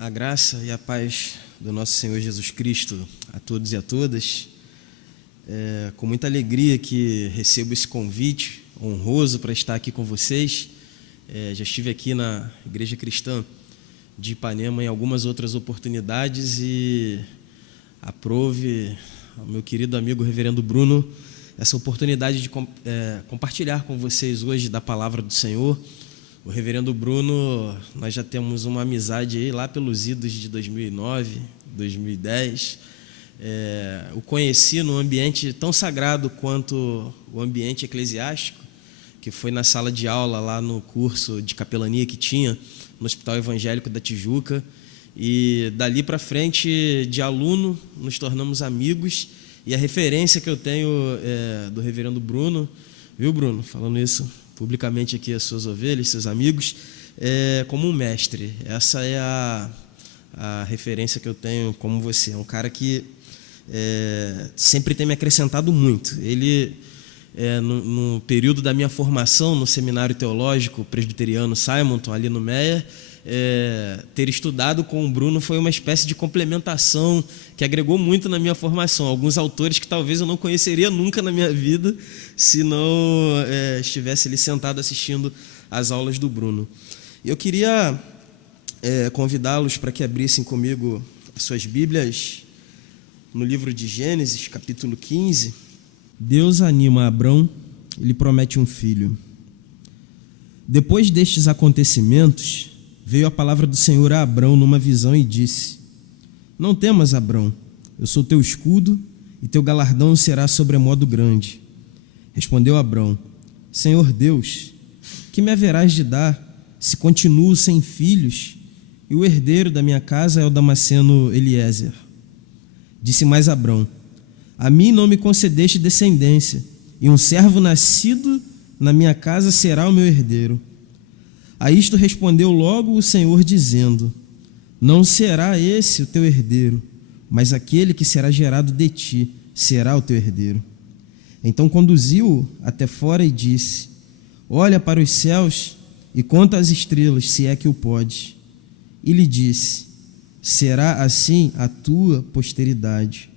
A graça e a paz do nosso Senhor Jesus Cristo a todos e a todas. Com muita alegria que recebo esse convite honroso para estar aqui com vocês. Já estive aqui na Igreja Cristã de Ipanema em algumas outras oportunidades e aprove ao meu querido amigo Reverendo Bruno essa oportunidade de compartilhar com vocês hoje da Palavra do Senhor. O Reverendo Bruno, nós já temos uma amizade aí lá pelos idos de 2009, 2010. O conheci num ambiente tão sagrado quanto o ambiente eclesiástico, que foi na sala de aula lá no curso de capelania que tinha no Hospital Evangélico da Tijuca. E dali para frente, de aluno, nos tornamos amigos. E a referência que eu tenho do Reverendo Bruno, viu, Bruno, falando isso publicamente aqui às suas ovelhas, seus amigos, como um mestre. Essa é a referência que eu tenho como você. É um cara que sempre tem me acrescentado muito. Ele, no período da minha formação no Seminário Teológico Presbiteriano Simonton, ali no Meia, ter estudado com o Bruno foi uma espécie de complementação que agregou muito na minha formação. Alguns autores que talvez eu não conheceria nunca na minha vida se não estivesse ali sentado assistindo às aulas do Bruno. Eu queria convidá-los para que abrissem comigo as suas Bíblias no livro de Gênesis, capítulo 15. Deus anima Abrão, ele promete um filho. Depois destes acontecimentos, veio a palavra do Senhor a Abrão numa visão e disse: Não temas, Abrão, eu sou teu escudo e teu galardão será sobremodo grande. Respondeu Abrão: Senhor Deus, que me haverás de dar se continuo sem filhos e o herdeiro da minha casa é o Damasceno Eliezer? Disse mais Abrão: A mim não me concedeste descendência, e um servo nascido na minha casa será o meu herdeiro. A isto respondeu logo o Senhor, dizendo: Não será esse o teu herdeiro, mas aquele que será gerado de ti será o teu herdeiro. Então conduziu-o até fora e disse: Olha para os céus e conta as estrelas, se é que o podes. E lhe disse: Será assim a tua posteridade.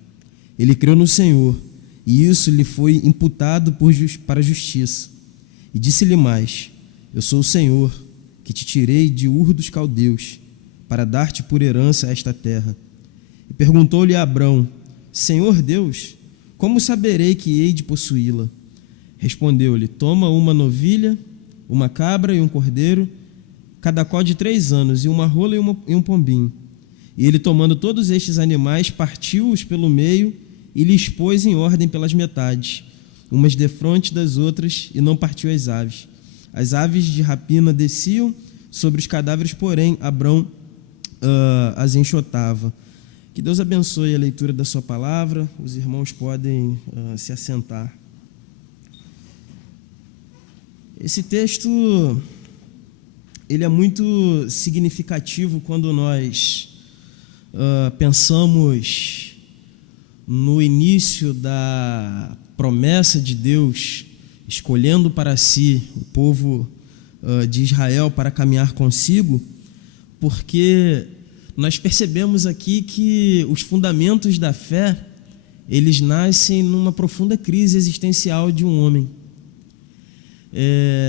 Ele creu no Senhor, e isso lhe foi imputado para a justiça. E disse-lhe mais: Eu sou o Senhor, que te tirei de Ur dos Caldeus, para dar-te por herança esta terra. E perguntou-lhe a Abrão: Senhor Deus, como saberei que hei de possuí-la? Respondeu-lhe: Toma uma novilha, uma cabra e um cordeiro, cada qual de 3 anos, e uma rola e um pombinho. E ele, tomando todos estes animais, partiu-os pelo meio e lhes pôs em ordem pelas metades, umas defronte das outras, e não partiu as aves. As aves de rapina desciam sobre os cadáveres, porém Abrão as enxotava. Que Deus abençoe a leitura da sua palavra. Os irmãos podem se assentar. Esse texto ele é muito significativo quando nós pensamos no início da promessa de Deus escolhendo para si o povo de Israel para caminhar consigo, porque nós percebemos aqui que os fundamentos da fé, eles nascem numa profunda crise existencial de um homem.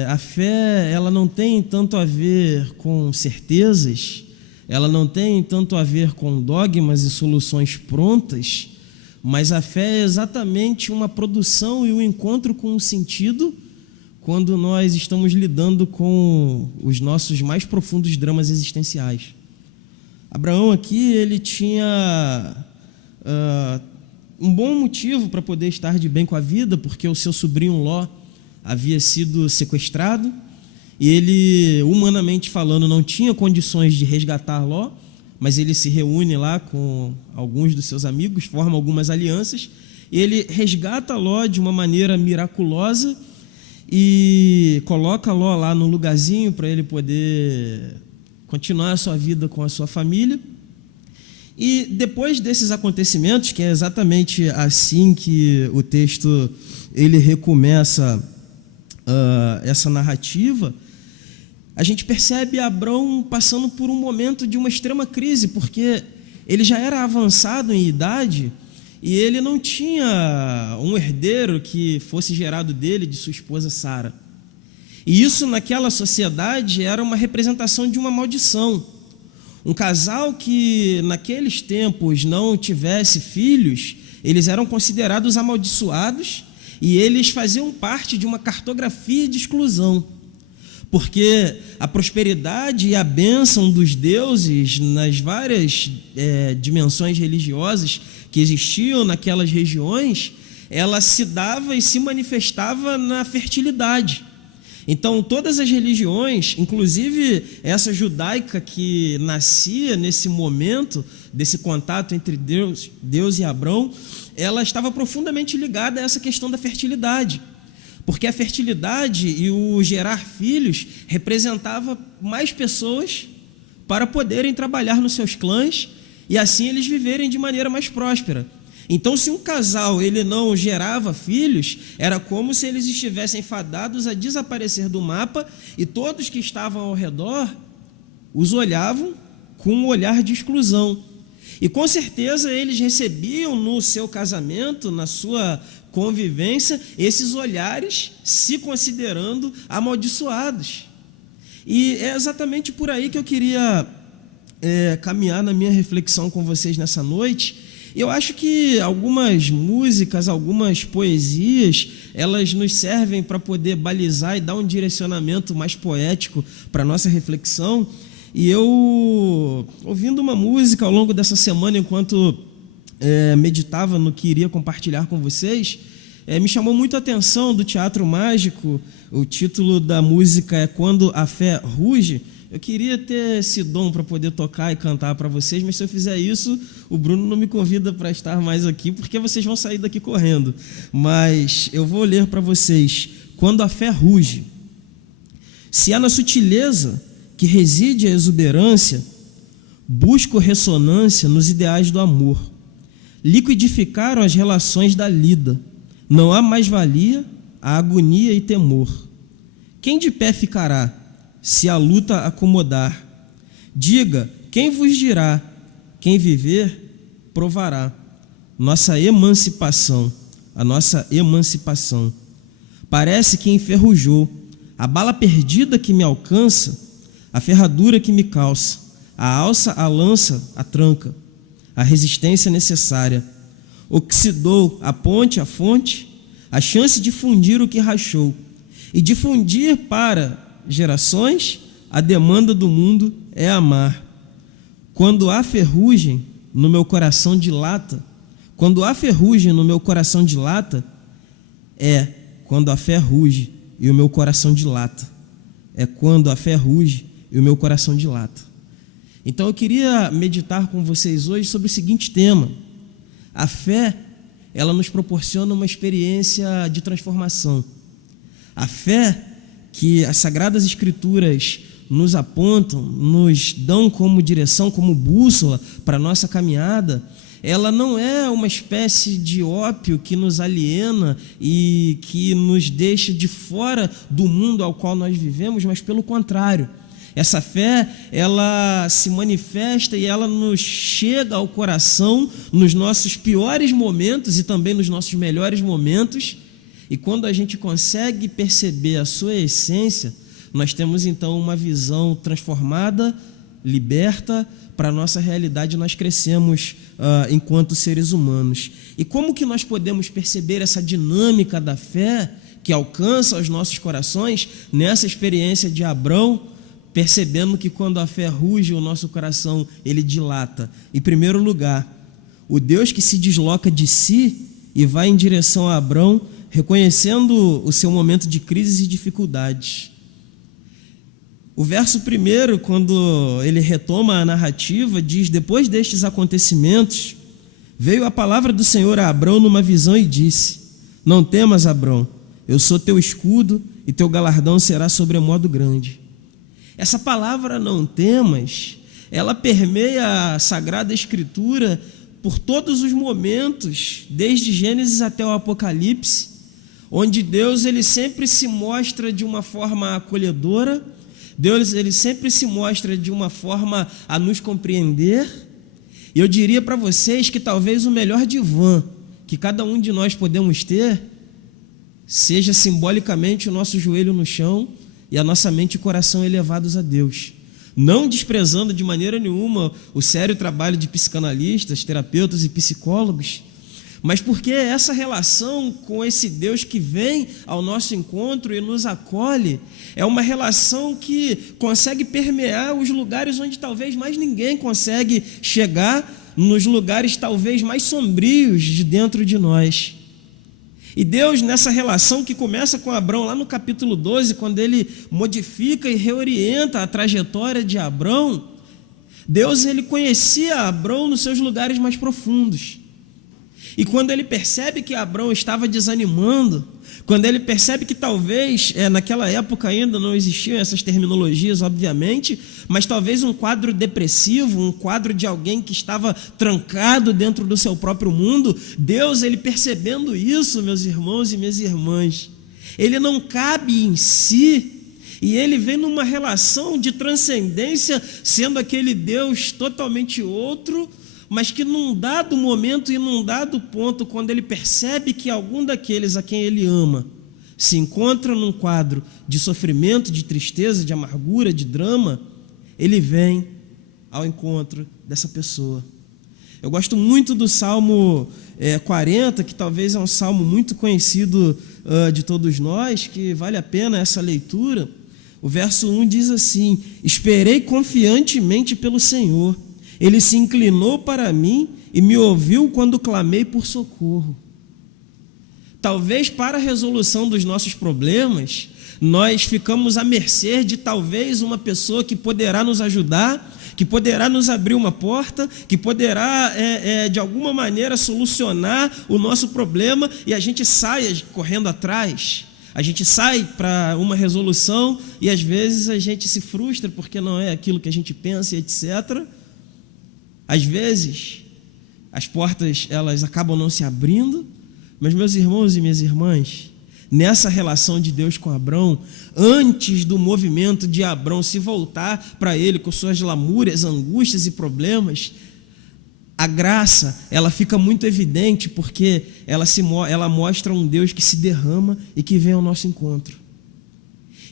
A fé, ela não tem tanto a ver com certezas, ela não tem tanto a ver com dogmas e soluções prontas, mas a fé é exatamente uma produção e um encontro com um sentido quando nós estamos lidando com os nossos mais profundos dramas existenciais. Abraão aqui, ele tinha um bom motivo para poder estar de bem com a vida, porque o seu sobrinho Ló havia sido sequestrado e ele, humanamente falando, não tinha condições de resgatar Ló, mas ele se reúne lá com alguns dos seus amigos, forma algumas alianças, e ele resgata Ló de uma maneira miraculosa e coloca Ló lá num lugarzinho para ele poder continuar a sua vida com a sua família. E depois desses acontecimentos, que é exatamente assim que o texto ele recomeça essa narrativa, a gente percebe Abrão passando por um momento de uma extrema crise, porque ele já era avançado em idade e ele não tinha um herdeiro que fosse gerado dele, de sua esposa Sara. E isso naquela sociedade era uma representação de uma maldição. Um casal que naqueles tempos não tivesse filhos, eles eram considerados amaldiçoados e eles faziam parte de uma cartografia de exclusão. Porque a prosperidade e a bênção dos deuses nas várias dimensões religiosas que existiam naquelas regiões, ela se dava e se manifestava na fertilidade. Então, todas as religiões, inclusive essa judaica que nascia nesse momento desse contato entre Deus e Abrão, ela estava profundamente ligada a essa questão da fertilidade. Porque a fertilidade e o gerar filhos representava mais pessoas para poderem trabalhar nos seus clãs e assim eles viverem de maneira mais próspera. Então, se um casal ele não gerava filhos, era como se eles estivessem fadados a desaparecer do mapa e todos que estavam ao redor os olhavam com um olhar de exclusão. E com certeza eles recebiam no seu casamento, na sua convivência, esses olhares se considerando amaldiçoados. E é exatamente por aí que eu queria caminhar na minha reflexão com vocês nessa noite. Eu acho que algumas músicas, algumas poesias, elas nos servem para poder balizar e dar um direcionamento mais poético para a nossa reflexão. E eu, ouvindo uma música ao longo dessa semana, enquanto meditava no que iria compartilhar com vocês, me chamou muito a atenção do Teatro Mágico. O título da música é Quando a Fé Ruge. Eu queria ter esse dom para poder tocar e cantar para vocês, mas se eu fizer isso, o Bruno não me convida para estar mais aqui, porque vocês vão sair daqui correndo. Mas eu vou ler para vocês. Quando a fé ruge. Se há na sutileza que reside a exuberância, busco ressonância nos ideais do amor. Liquidificaram as relações da lida. Não há mais valia, a agonia e temor. Quem de pé ficará, se a luta acomodar? Diga, quem vos dirá? Quem viver, provará. Nossa emancipação, a nossa emancipação. Parece que enferrujou a bala perdida que me alcança, a ferradura que me calça, a alça, a lança, a tranca, a resistência necessária. Oxidou a ponte, a fonte, a chance de fundir o que rachou e difundir para gerações, a demanda do mundo é amar. Quando há ferrugem no meu coração dilata, quando há ferrugem no meu coração dilata, quando a fé ruge e o meu coração dilata. É quando a fé ruge e o meu coração dilata. Então eu queria meditar com vocês hoje sobre o seguinte tema. A fé, ela nos proporciona uma experiência de transformação. A fé que as Sagradas Escrituras nos apontam, nos dão como direção, como bússola para a nossa caminhada, ela não é uma espécie de ópio que nos aliena e que nos deixa de fora do mundo ao qual nós vivemos, mas pelo contrário. Essa fé, ela se manifesta e ela nos chega ao coração nos nossos piores momentos e também nos nossos melhores momentos. E quando a gente consegue perceber a sua essência, nós temos então uma visão transformada, liberta para a nossa realidade, nós crescemos enquanto seres humanos. E como que nós podemos perceber essa dinâmica da fé que alcança os nossos corações nessa experiência de Abrão, percebendo que quando a fé ruge, o nosso coração ele dilata? Em primeiro lugar, o Deus que se desloca de si e vai em direção a Abrão, reconhecendo o seu momento de crises e dificuldades. O verso 1, quando ele retoma a narrativa, diz: depois destes acontecimentos, veio a palavra do Senhor a Abrão numa visão e disse: não temas, Abrão, eu sou teu escudo e teu galardão será sobremodo grande. Essa palavra não temas, ela permeia a Sagrada Escritura por todos os momentos, desde Gênesis até o Apocalipse, onde Deus ele sempre se mostra de uma forma acolhedora, Deus, ele sempre se mostra de uma forma a nos compreender. E eu diria para vocês que talvez o melhor divã que cada um de nós podemos ter seja simbolicamente o nosso joelho no chão e a nossa mente e coração elevados a Deus. Não desprezando de maneira nenhuma o sério trabalho de psicanalistas, terapeutas e psicólogos, mas porque essa relação com esse Deus que vem ao nosso encontro e nos acolhe é uma relação que consegue permear os lugares onde talvez mais ninguém consegue chegar, nos lugares talvez mais sombrios de dentro de nós. E Deus, nessa relação que começa com Abrão, lá no capítulo 12, quando ele modifica e reorienta a trajetória de Abrão, Deus, ele conhecia Abrão nos seus lugares mais profundos. E quando ele percebe que Abrão estava desanimando, quando ele percebe que talvez, naquela época ainda não existiam essas terminologias, obviamente, mas talvez um quadro depressivo, um quadro de alguém que estava trancado dentro do seu próprio mundo, Deus, ele percebendo isso, meus irmãos e minhas irmãs, ele não cabe em si, e ele vem numa relação de transcendência, sendo aquele Deus totalmente outro, mas que num dado momento e num dado ponto, quando ele percebe que algum daqueles a quem ele ama se encontra num quadro de sofrimento, de tristeza, de amargura, de drama, ele vem ao encontro dessa pessoa. Eu gosto muito do Salmo 40, que talvez é um salmo muito conhecido de todos nós, que vale a pena essa leitura. O verso 1 diz assim: esperei confiantemente pelo Senhor, Ele se inclinou para mim e me ouviu quando clamei por socorro. Talvez para a resolução dos nossos problemas, nós ficamos à mercê de talvez uma pessoa que poderá nos ajudar, que poderá nos abrir uma porta, que poderá, de alguma maneira, solucionar o nosso problema, e a gente saia correndo atrás. A gente sai para uma resolução e às vezes a gente se frustra porque não é aquilo que a gente pensa, etc. Às vezes as portas elas acabam não se abrindo, mas meus irmãos e minhas irmãs, nessa relação de Deus com Abrão, antes do movimento de Abrão se voltar para ele com suas lamúrias, angústias e problemas, a graça, ela fica muito evidente porque ela mostra um Deus que se derrama e que vem ao nosso encontro.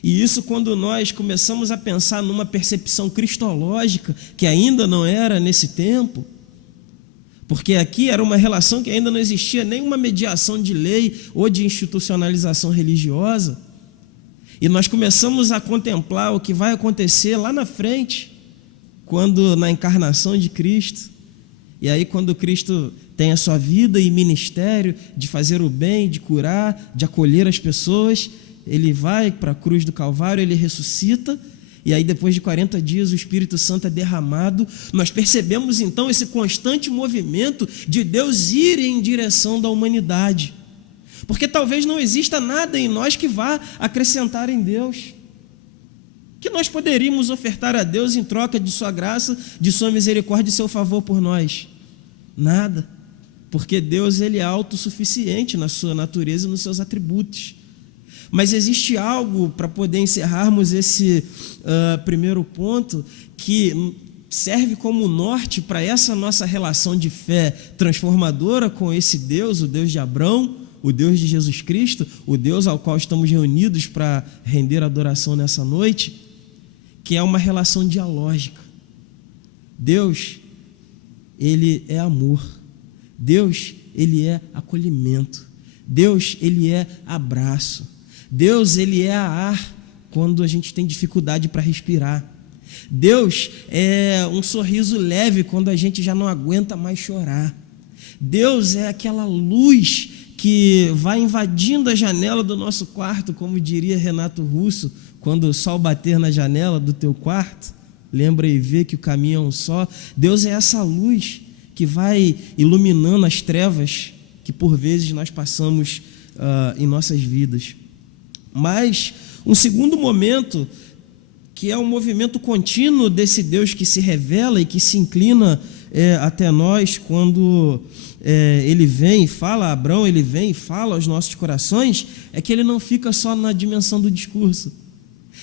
E isso, quando nós começamos a pensar numa percepção cristológica, que ainda não era nesse tempo, porque aqui era uma relação que ainda não existia nenhuma mediação de lei ou de institucionalização religiosa, e nós começamos a contemplar o que vai acontecer lá na frente, quando na encarnação de Cristo. E aí, quando Cristo tem a sua vida e ministério de fazer o bem, de curar, de acolher as pessoas, ele vai para a cruz do Calvário, ele ressuscita, e aí depois de 40 dias o Espírito Santo é derramado. Nós percebemos então esse constante movimento de Deus ir em direção da humanidade, porque talvez não exista nada em nós que vá acrescentar em Deus, que nós poderíamos ofertar a Deus em troca de sua graça, de sua misericórdia e seu favor por nós. Nada, porque Deus ele é autossuficiente na sua natureza e nos seus atributos. Mas existe algo, para poder encerrarmos esse primeiro ponto, que serve como norte para essa nossa relação de fé transformadora com esse Deus, o Deus de Abrão, o Deus de Jesus Cristo, o Deus ao qual estamos reunidos para render adoração nessa noite, que é uma relação dialógica. Deus, ele é amor. Deus, ele é acolhimento. Deus, ele é abraço. Deus, ele é ar quando a gente tem dificuldade para respirar. Deus é um sorriso leve quando a gente já não aguenta mais chorar. Deus é aquela luz que vai invadindo a janela do nosso quarto, como diria Renato Russo, quando o sol bater na janela do teu quarto, lembra e vê que o caminho é um só. Deus é essa luz que vai iluminando as trevas que por vezes nós passamos em nossas vidas. Mas um segundo momento, que é um movimento contínuo desse Deus que se revela e que se inclina até nós, quando ele vem e fala a Abrão, ele vem e fala aos nossos corações, é que ele não fica só na dimensão do discurso.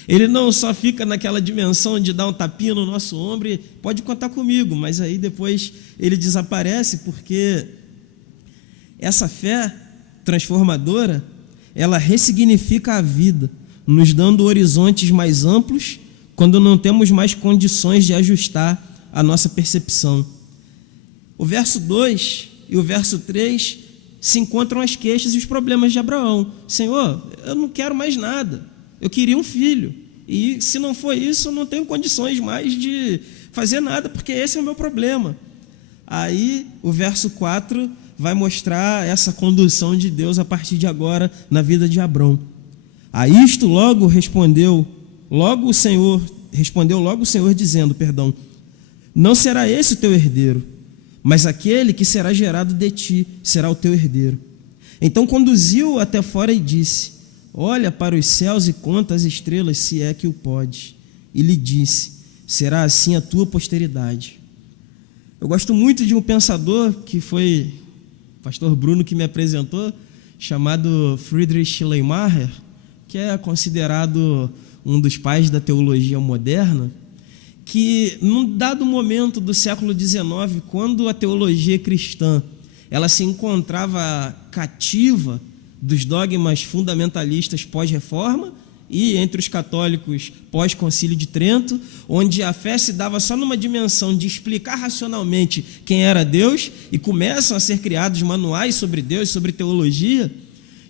Ele não só fica naquela dimensão de dar um tapinha no nosso ombro, e pode contar comigo, mas aí depois ele desaparece, porque essa fé transformadora, ela ressignifica a vida, nos dando horizontes mais amplos quando não temos mais condições de ajustar a nossa percepção. O verso 2 e o verso 3 se encontram as queixas e os problemas de Abraão. Senhor, eu não quero mais nada, eu queria um filho, e se não for isso, eu não tenho condições mais de fazer nada, porque esse é o meu problema. Aí o verso 4 vai mostrar essa condução de Deus a partir de agora na vida de Abrão. A isto respondeu logo o Senhor dizendo, não será esse o teu herdeiro, mas aquele que será gerado de ti será o teu herdeiro. Então conduziu-o até fora e disse, olha para os céus e conta as estrelas, se é que o pode. E lhe disse, será assim a tua posteridade. Eu gosto muito de um pensador que foi o pastor Bruno que me apresentou, chamado Friedrich Schleiermacher, que é considerado um dos pais da teologia moderna, que num dado momento do século XIX, quando a teologia cristã ela se encontrava cativa dos dogmas fundamentalistas pós-reforma e entre os católicos pós-concílio de Trento, onde a fé se dava só numa dimensão de explicar racionalmente quem era Deus, e começam a ser criados manuais sobre Deus, sobre teologia,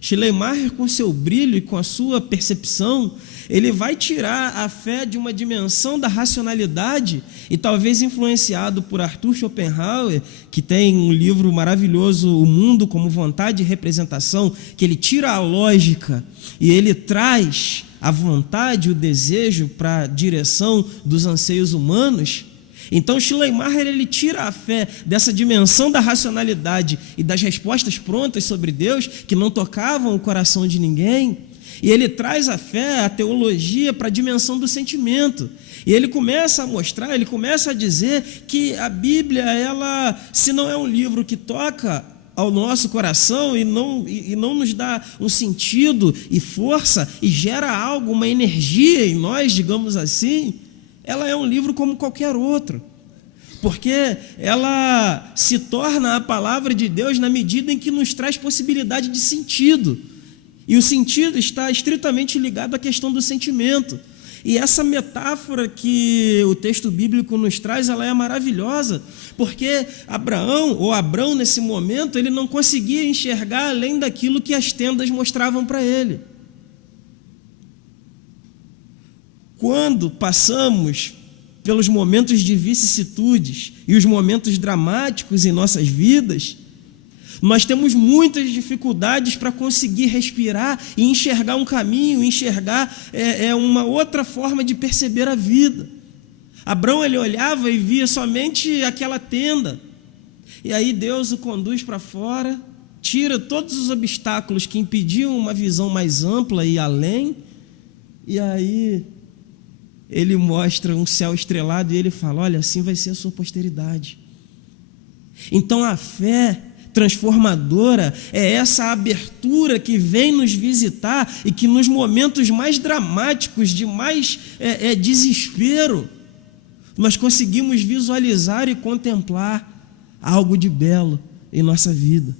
Schleiermacher, com seu brilho e com a sua percepção, ele vai tirar a fé de uma dimensão da racionalidade, e talvez influenciado por Arthur Schopenhauer, que tem um livro maravilhoso, O Mundo como Vontade e Representação, que ele tira a lógica e ele traz a vontade, o desejo para a direção dos anseios humanos. Então Schleiermacher ele tira a fé dessa dimensão da racionalidade e das respostas prontas sobre Deus, que não tocavam o coração de ninguém, e ele traz a fé, a teologia, para a dimensão do sentimento. E ele começa a mostrar, ele começa a dizer que a Bíblia, ela, se não é um livro que toca ao nosso coração e não nos dá um sentido e força e gera algo, uma energia em nós, digamos assim, ela é um livro como qualquer outro, porque ela se torna a palavra de Deus na medida em que nos traz possibilidade de sentido, e o sentido está estritamente ligado à questão do sentimento. E essa metáfora que o texto bíblico nos traz, ela é maravilhosa, porque Abrão nesse momento, ele não conseguia enxergar além daquilo que as tendas mostravam para ele. Quando passamos pelos momentos de vicissitudes e os momentos dramáticos em nossas vidas, nós temos muitas dificuldades para conseguir respirar e enxergar um caminho, enxergar uma outra forma de perceber a vida. Abrão ele olhava e via somente aquela tenda, e aí Deus o conduz para fora, tira todos os obstáculos que impediam uma visão mais ampla e além, e aí ele mostra um céu estrelado e ele fala, olha, assim vai ser a sua posteridade. Então a fé transformadora é essa abertura que vem nos visitar e que nos momentos mais dramáticos, de mais desespero, nós conseguimos visualizar e contemplar algo de belo em nossa vida.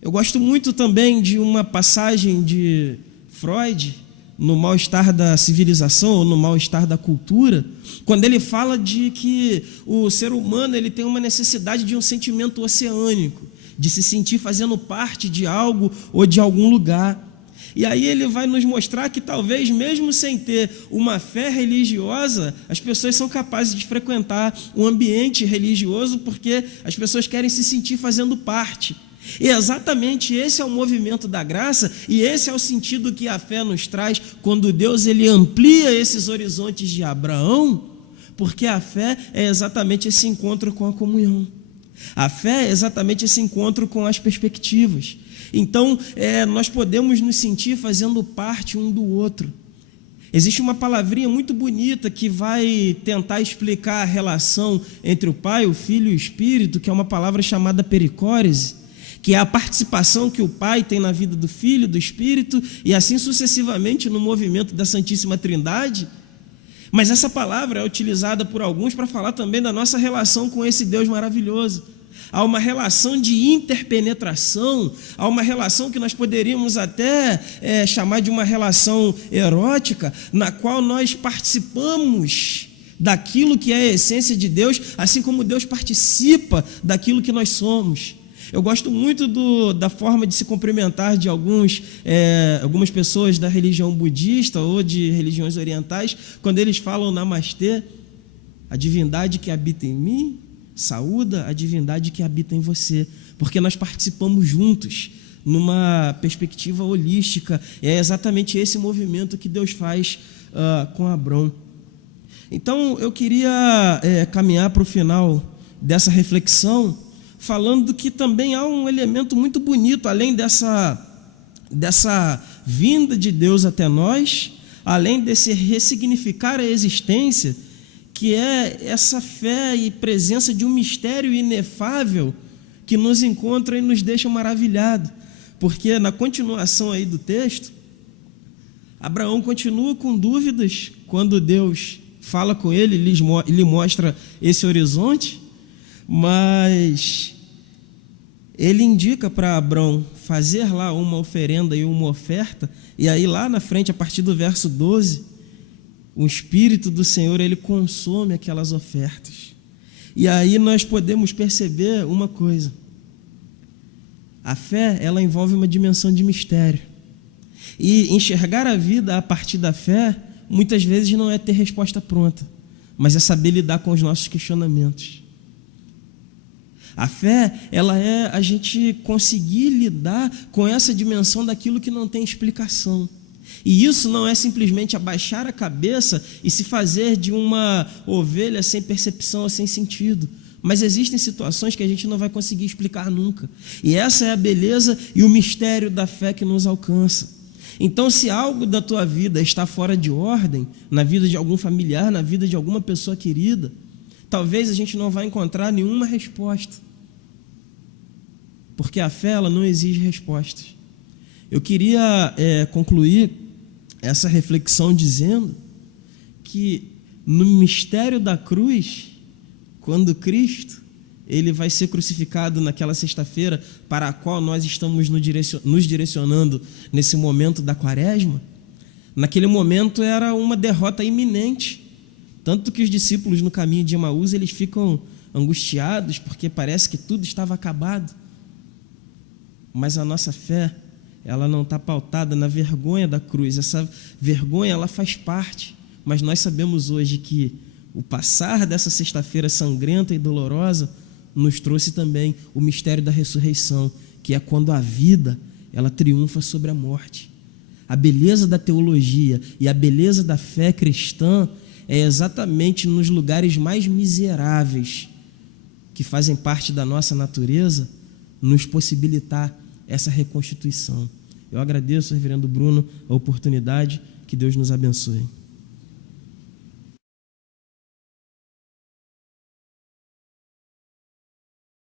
Eu gosto muito também de uma passagem de Freud, no mal-estar da civilização, ou no mal-estar da cultura, quando ele fala de que o ser humano ele tem uma necessidade de um sentimento oceânico, de se sentir fazendo parte de algo ou de algum lugar. E aí ele vai nos mostrar que talvez mesmo sem ter uma fé religiosa, as pessoas são capazes de frequentar um ambiente religioso porque as pessoas querem se sentir fazendo parte. E exatamente esse é o movimento da graça, e esse é o sentido que a fé nos traz quando Deus ele amplia esses horizontes de Abraão, porque a fé é exatamente esse encontro com a comunhão. A fé é exatamente esse encontro com as perspectivas. Então, nós podemos nos sentir fazendo parte um do outro. Existe uma palavrinha muito bonita que vai tentar explicar a relação entre o Pai, o Filho e o Espírito, que é uma palavra chamada pericórese, que é a participação que o Pai tem na vida do Filho, do Espírito, e assim sucessivamente no movimento da Santíssima Trindade. Mas essa palavra é utilizada por alguns para falar também da nossa relação com esse Deus maravilhoso. Há uma relação de interpenetração, há uma relação que nós poderíamos até chamar de uma relação erótica, na qual nós participamos daquilo que é a essência de Deus, assim como Deus participa daquilo que nós somos. Eu gosto muito da forma de se cumprimentar de algumas pessoas da religião budista ou de religiões orientais, quando eles falam namastê, a divindade que habita em mim saúda a divindade que habita em você, porque nós participamos juntos numa perspectiva holística. É exatamente esse movimento que Deus faz com Abrão. Então eu queria caminhar para o final dessa reflexão, falando que também há um elemento muito bonito, além dessa vinda de Deus até nós, além desse ressignificar a existência, que é essa fé e presença de um mistério inefável que nos encontra e nos deixa maravilhados. Porque na continuação aí do texto, Abraão continua com dúvidas quando Deus fala com ele, lhe mostra esse horizonte, mas ele indica para Abrão fazer lá uma oferenda e uma oferta, e aí lá na frente, a partir do verso 12, o Espírito do Senhor, ele consome aquelas ofertas. E aí nós podemos perceber uma coisa: a fé, ela envolve uma dimensão de mistério, e enxergar a vida a partir da fé, muitas vezes não é ter resposta pronta, mas é saber lidar com os nossos questionamentos. A fé, ela é a gente conseguir lidar com essa dimensão daquilo que não tem explicação. E isso não é simplesmente abaixar a cabeça e se fazer de uma ovelha sem percepção ou sem sentido. Mas existem situações que a gente não vai conseguir explicar nunca. E essa é a beleza e o mistério da fé que nos alcança. Então, se algo da tua vida está fora de ordem, na vida de algum familiar, na vida de alguma pessoa querida, talvez a gente não vai encontrar nenhuma resposta. Porque a fé, ela não exige respostas. Eu queria concluir essa reflexão dizendo que no mistério da cruz, quando Cristo ele vai ser crucificado naquela sexta-feira para a qual nós estamos nos direcionando nesse momento da quaresma, naquele momento era uma derrota iminente, tanto que os discípulos no caminho de Emaús eles ficam angustiados porque parece que tudo estava acabado, mas a nossa fé ela não está pautada na vergonha da cruz. Essa vergonha ela faz parte, mas nós sabemos hoje que o passar dessa sexta-feira sangrenta e dolorosa nos trouxe também o mistério da ressurreição, que é quando a vida ela triunfa sobre a morte. A beleza da teologia e a beleza da fé cristã é exatamente nos lugares mais miseráveis que fazem parte da nossa natureza nos possibilitar essa reconstituição. Eu agradeço, reverendo Bruno, a oportunidade. Que Deus nos abençoe.